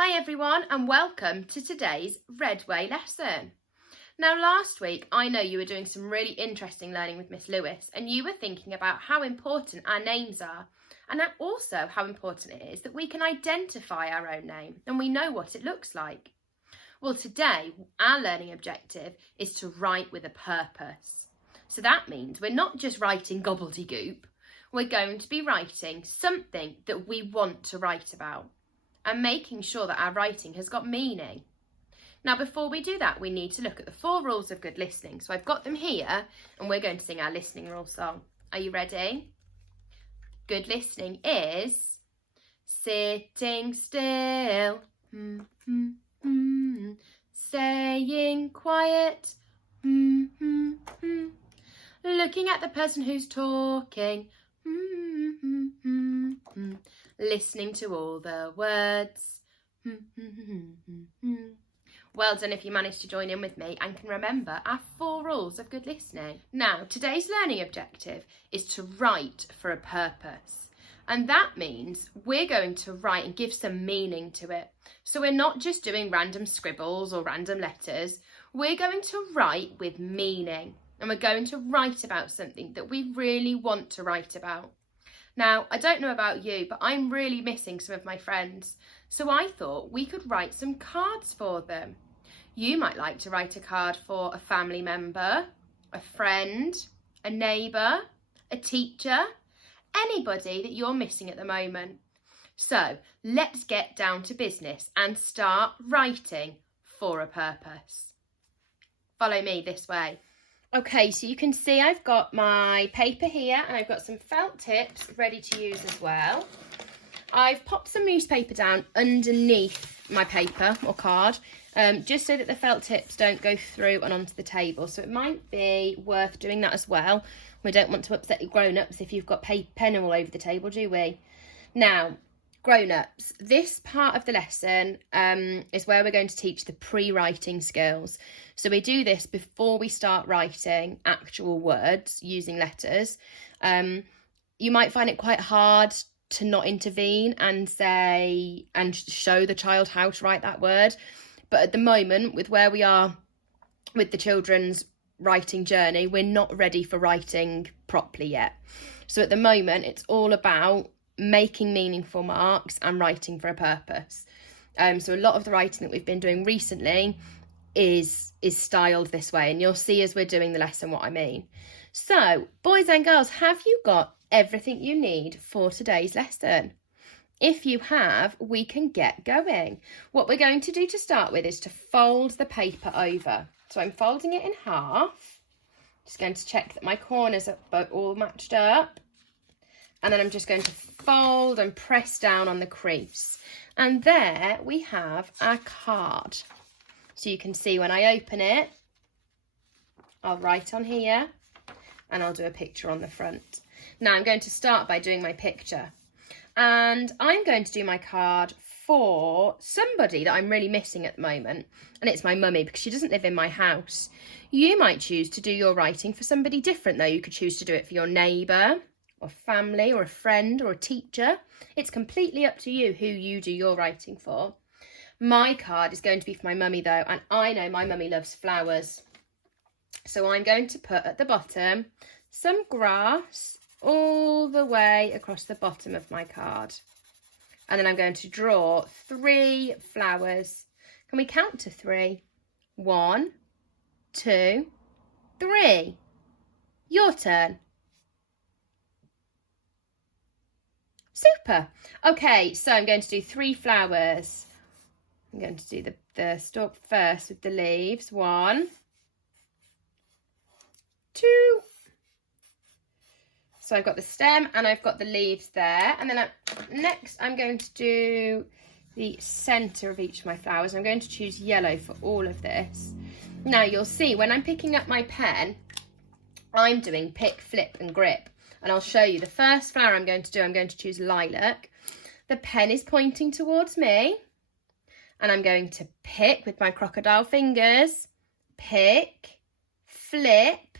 Hi everyone and welcome to today's Redway lesson. Now last week I know you were doing some really interesting learning with Miss Lewis and you were thinking about how important our names are and also how important it is that we can identify our own name and we know what it looks like. Well, today our learning objective is to write with a purpose. So that means we're not just writing gobbledygook, we're going to be writing something that we want to write about and making sure that our writing has got meaning. Now, before we do that, we need to look at the 4 rules of good listening. So I've got them here and we're going to sing our listening rule song. Are you ready? Good listening is sitting still, staying quiet, looking at the person who's talking, listening to all the words. Well done if you managed to join in with me and can remember our 4 rules of good listening. Now, today's learning objective is to write for a purpose. And that means we're going to write and give some meaning to it. So we're not just doing random scribbles or random letters. We're going to write with meaning. And we're going to write about something that we really want to write about. Now, I don't know about you, but I'm really missing some of my friends. So I thought we could write some cards for them. You might like to write a card for a family member, a friend, a neighbour, a teacher, anybody that you're missing at the moment. So let's get down to business and start writing for a purpose. Follow me this way. Okay, so you can see I've got my paper here and I've got some felt tips ready to use as well. I've popped some newspaper down underneath my paper or card, just so that the felt tips don't go through and onto the table. So it might be worth doing that as well. We don't want to upset your grown-ups if you've got pen all over the table, do we? Now, grown-ups, this part of the lesson is where we're going to teach the pre-writing skills. So we do this before we start writing actual words using letters. You might find it quite hard to not intervene and say and show the child how to write that word. But at the moment, with where we are with the children's writing journey, we're not ready for writing properly yet. So at the moment, it's all about making meaningful marks and writing for a purpose. So a lot of the writing that we've been doing recently is styled this way, and you'll see as we're doing the lesson what I mean. So boys and girls, have you got everything you need for today's lesson? If you have, we can get going. What we're going to do to start with is to fold the paper over. So I'm folding it in half. Just going to check that my corners are all matched up. And then I'm just going to fold and press down on the crease. And there we have our card. So you can see when I open it, I'll write on here and I'll do a picture on the front. Now I'm going to start by doing my picture. And I'm going to do my card for somebody that I'm really missing at the moment. And it's my mummy, because she doesn't live in my house. You might choose to do your writing for somebody different though. You could choose to do it for your neighbour, or family, or a friend, or a teacher. It's completely up to you who you do your writing for. My card is going to be for my mummy though, and I know my mummy loves flowers. So I'm going to put at the bottom some grass all the way across the bottom of my card. And then I'm going to draw 3 flowers. Can we count to 3? 1, 2, 3. Your turn. Super. Okay, so I'm going to do 3 flowers. I'm going to do the stalk first with the leaves. 1, 2. So I've got the stem and I've got the leaves there. And then next I'm going to do the centre of each of my flowers. I'm going to choose yellow for all of this. Now you'll see when I'm picking up my pen, I'm doing pick, flip and grip. And I'll show you the first flower I'm going to choose lilac. The pen is pointing towards me. And I'm going to pick with my crocodile fingers. Pick, flip,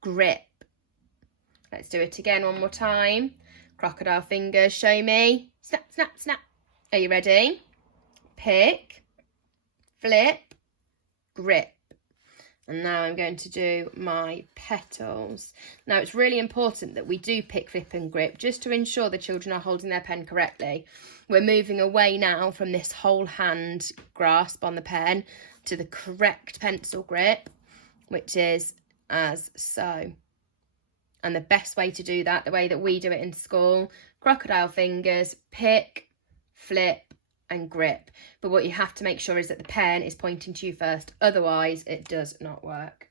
grip. Let's do it again one more time. Crocodile fingers, show me. Snap, snap, snap. Are you ready? pick, flip, grip. And now I'm going to do my petals. Now it's really important that we do pick, flip and grip just to ensure the children are holding their pen correctly. We're moving away now from this whole hand grasp on the pen to the correct pencil grip, which is as so. And the best way to do that, the way that we do it in school, crocodile fingers, pick, flip and grip. But what you have to make sure is that the pen is pointing to you first, otherwise it does not work.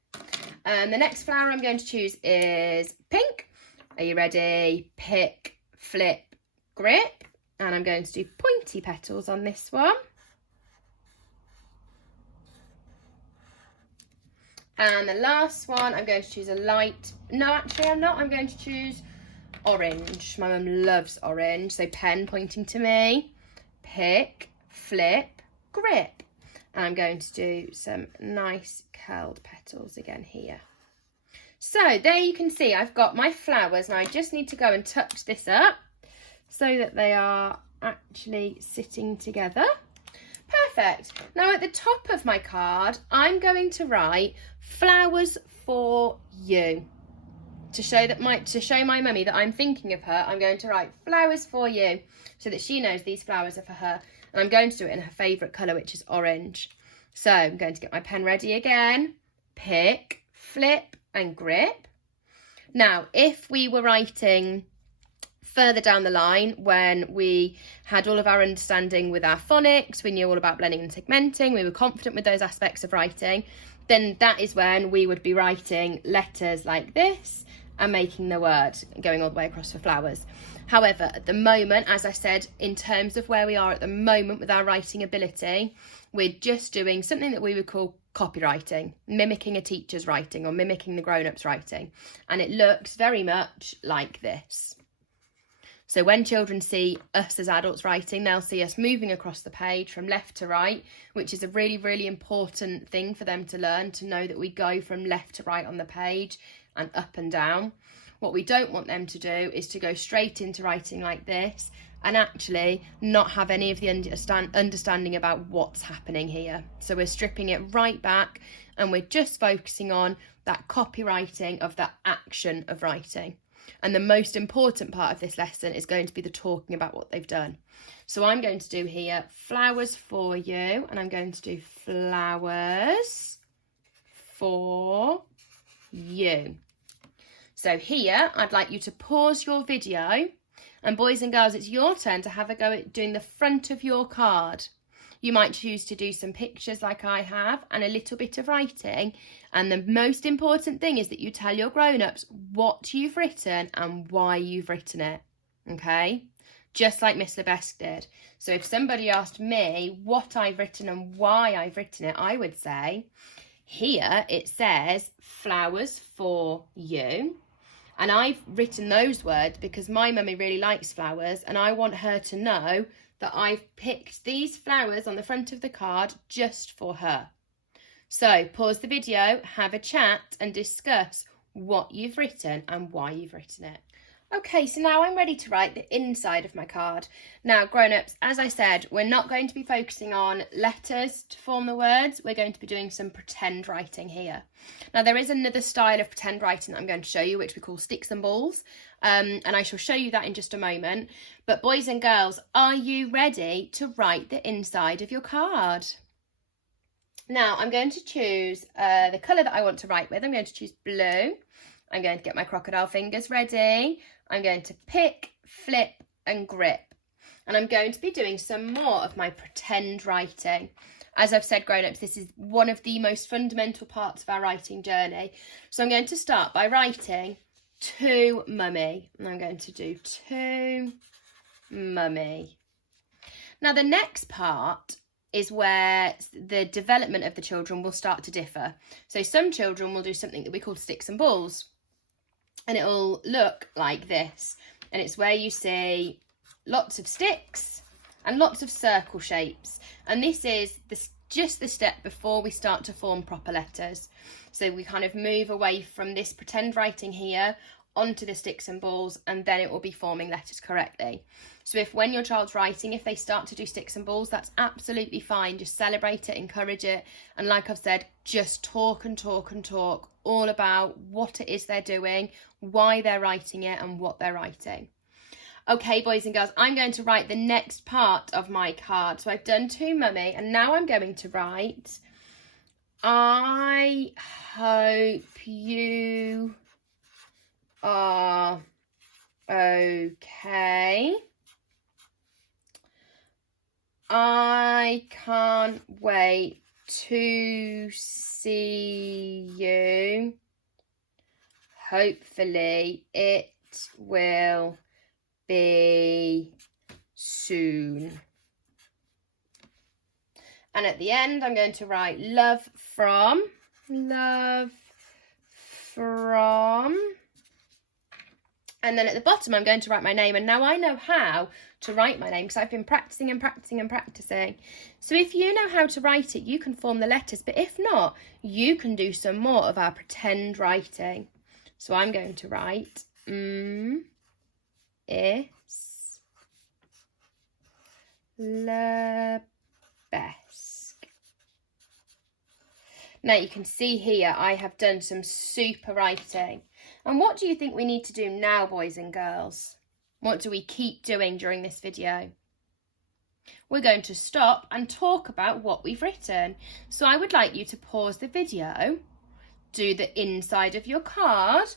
And the next flower I'm going to choose is pink. Are you ready? Pick, flip, grip. And I'm going to do pointy petals on this one. And the last one, I'm going to choose a light, no actually I'm not, I'm going to choose orange. My mum loves orange, so pen pointing to me, pick, flip, grip. And I'm going to do some nice curled petals again here. So there you can see I've got my flowers. Now I just need to go and touch this up so that they are actually sitting together. Perfect. Now at the top of my card, I'm going to write flowers for you. To show my mummy that I'm thinking of her, I'm going to write flowers for you so that she knows these flowers are for her. And I'm going to do it in her favourite colour, which is orange. So I'm going to get my pen ready again. Pick, flip and grip. Now, if we were writing further down the line, when we had all of our understanding with our phonics, we knew all about blending and segmenting, we were confident with those aspects of writing, then that is when we would be writing letters like this and making the word going all the way across for flowers. However, at the moment, as I said, in terms of where we are at the moment with our writing ability, we're just doing something that we would call copywriting, mimicking a teacher's writing or mimicking the grown-ups writing. And it looks very much like this. So when children see us as adults writing, they'll see us moving across the page from left to right, which is a really, really important thing for them to learn, to know that we go from left to right on the page and up and down. What we don't want them to do is to go straight into writing like this and actually not have any of the understanding about what's happening here. So we're stripping it right back and we're just focusing on that copywriting of that action of writing. And the most important part of this lesson is going to be the talking about what they've done. So I'm going to do here flowers for you, and I'm going to do flowers for you. So here I'd like you to pause your video, and boys and girls, it's your turn to have a go at doing the front of your card. You might choose to do some pictures like I have and a little bit of writing. And the most important thing is that you tell your grown-ups what you've written and why you've written it, okay? Just like Miss Lebesque did. So if somebody asked me what I've written and why I've written it, I would say, here it says flowers for you. And I've written those words because my mummy really likes flowers and I want her to know that I've picked these flowers on the front of the card just for her. So pause the video, have a chat and discuss what you've written and why you've written it. Okay, so now I'm ready to write the inside of my card. Now, grown-ups, as I said, we're not going to be focusing on letters to form the words. We're going to be doing some pretend writing here. Now, there is another style of pretend writing that I'm going to show you, which we call sticks and balls. And I shall show you that in just a moment. But boys and girls, are you ready to write the inside of your card? Now, I'm going to choose the colour that I want to write with. I'm going to choose blue. I'm going to get my crocodile fingers ready. I'm going to pick, flip and grip. And I'm going to be doing some more of my pretend writing. As I've said, grown-ups, this is one of the most fundamental parts of our writing journey. So I'm going to start by writing to mummy. And I'm going to do to mummy. Now the next part is where the development of the children will start to differ. So some children will do something that we call sticks and balls. And it'll look like this. And it's where you see lots of sticks and lots of circle shapes. And this is just the step before we start to form proper letters. So we kind of move away from this pretend writing here onto the sticks and balls, and then it will be forming letters correctly. So if when your child's writing, if they start to do sticks and balls, that's absolutely fine. Just celebrate it, encourage it. And like I've said, just talk and talk and talk all about what it is they're doing, why they're writing it, and what they're writing. Okay, boys and girls, I'm going to write the next part of my card. So I've done to Mummy, and now I'm going to write, I hope you are okay. I can't wait to see you. Hopefully it will be soon. And at the end, I'm going to write love from. And then at the bottom, I'm going to write my name. And now I know how to write my name because I've been practicing and practicing and practicing. So if you know how to write it, you can form the letters. But if not, you can do some more of our pretend writing. So I'm going to write is le best. Now you can see here I have done some super writing. And what do you think we need to do now, boys and girls? What do we keep doing during this video? We're going to stop and talk about what we've written. So I would like you to pause the video, do the inside of your card.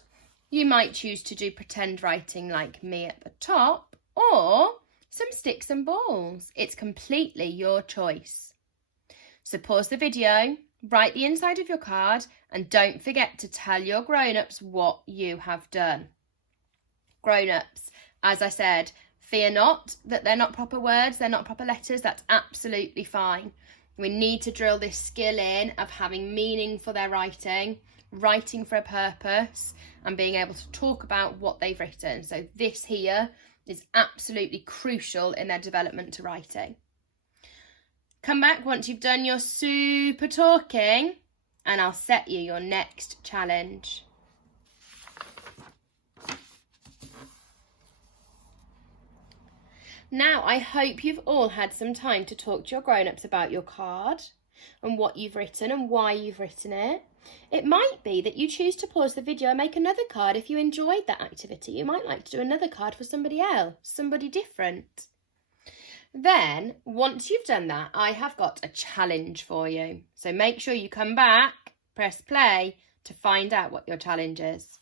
You might choose to do pretend writing like me at the top, or some sticks and balls. It's completely your choice. So pause the video, write the inside of your card, and don't forget to tell your grown-ups what you have done. Grown-ups, as I said, fear not that they're not proper words, they're not proper letters, that's absolutely fine. We need to drill this skill in of having meaning for their writing, writing for a purpose, and being able to talk about what they've written. So this here is absolutely crucial in their development to writing. Come back once you've done your super talking, and I'll set you your next challenge. Now, I hope you've all had some time to talk to your grown-ups about your card and what you've written and why you've written it. It might be that you choose to pause the video and make another card if you enjoyed that activity. You might like to do another card for somebody else, somebody different. Then, once you've done that, I have got a challenge for you. So make sure you come back, press play to find out what your challenge is.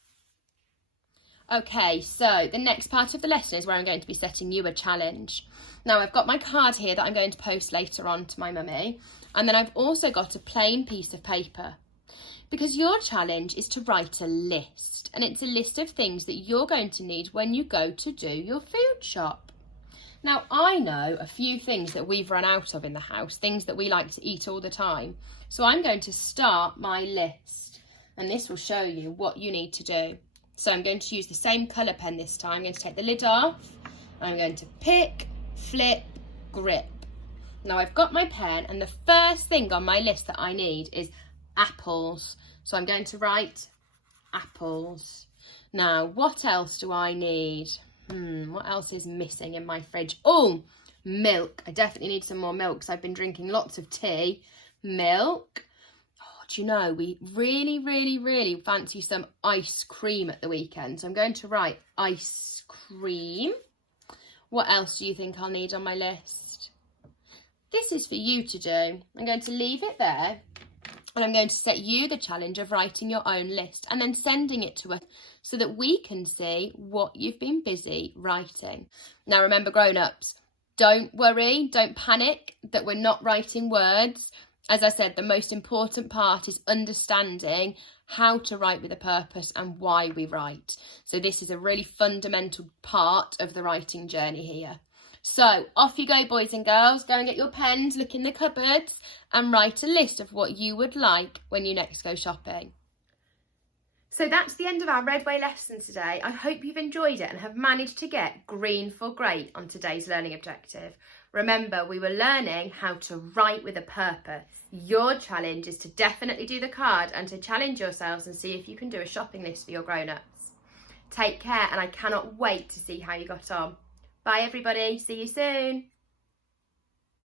Okay, so the next part of the lesson is where I'm going to be setting you a challenge. Now, I've got my card here that I'm going to post later on to my mummy. And then I've also got a plain piece of paper. Because your challenge is to write a list. And it's a list of things that you're going to need when you go to do your food shop. Now, I know a few things that we've run out of in the house, things that we like to eat all the time. So I'm going to start my list, and this will show you what you need to do. So I'm going to use the same colour pen this time. I'm going to take the lid off, and I'm going to pick, flip, grip. Now I've got my pen, and the first thing on my list that I need is apples. So I'm going to write apples. Now, what else do I need? What else is missing in my fridge? Oh, milk. I definitely need some more milk because I've been drinking lots of tea. Milk. Oh, do you know, we really fancy some ice cream at the weekend. So I'm going to write ice cream. What else do you think I'll need on my list? This is for you to do. I'm going to leave it there. And I'm going to set you the challenge of writing your own list and then sending it to us so that we can see what you've been busy writing. Now, remember, grown-ups, don't worry, don't panic that we're not writing words. As I said, the most important part is understanding how to write with a purpose and why we write. So this is a really fundamental part of the writing journey here. So off you go, boys and girls. Go and get your pens, look in the cupboards and write a list of what you would like when you next go shopping. So that's the end of our Redway lesson today. I hope you've enjoyed it and have managed to get green for great on today's learning objective. Remember, we were learning how to write with a purpose. Your challenge is to definitely do the card and to challenge yourselves and see if you can do a shopping list for your grown-ups. Take care, and I cannot wait to see how you got on. Bye everybody, see you soon.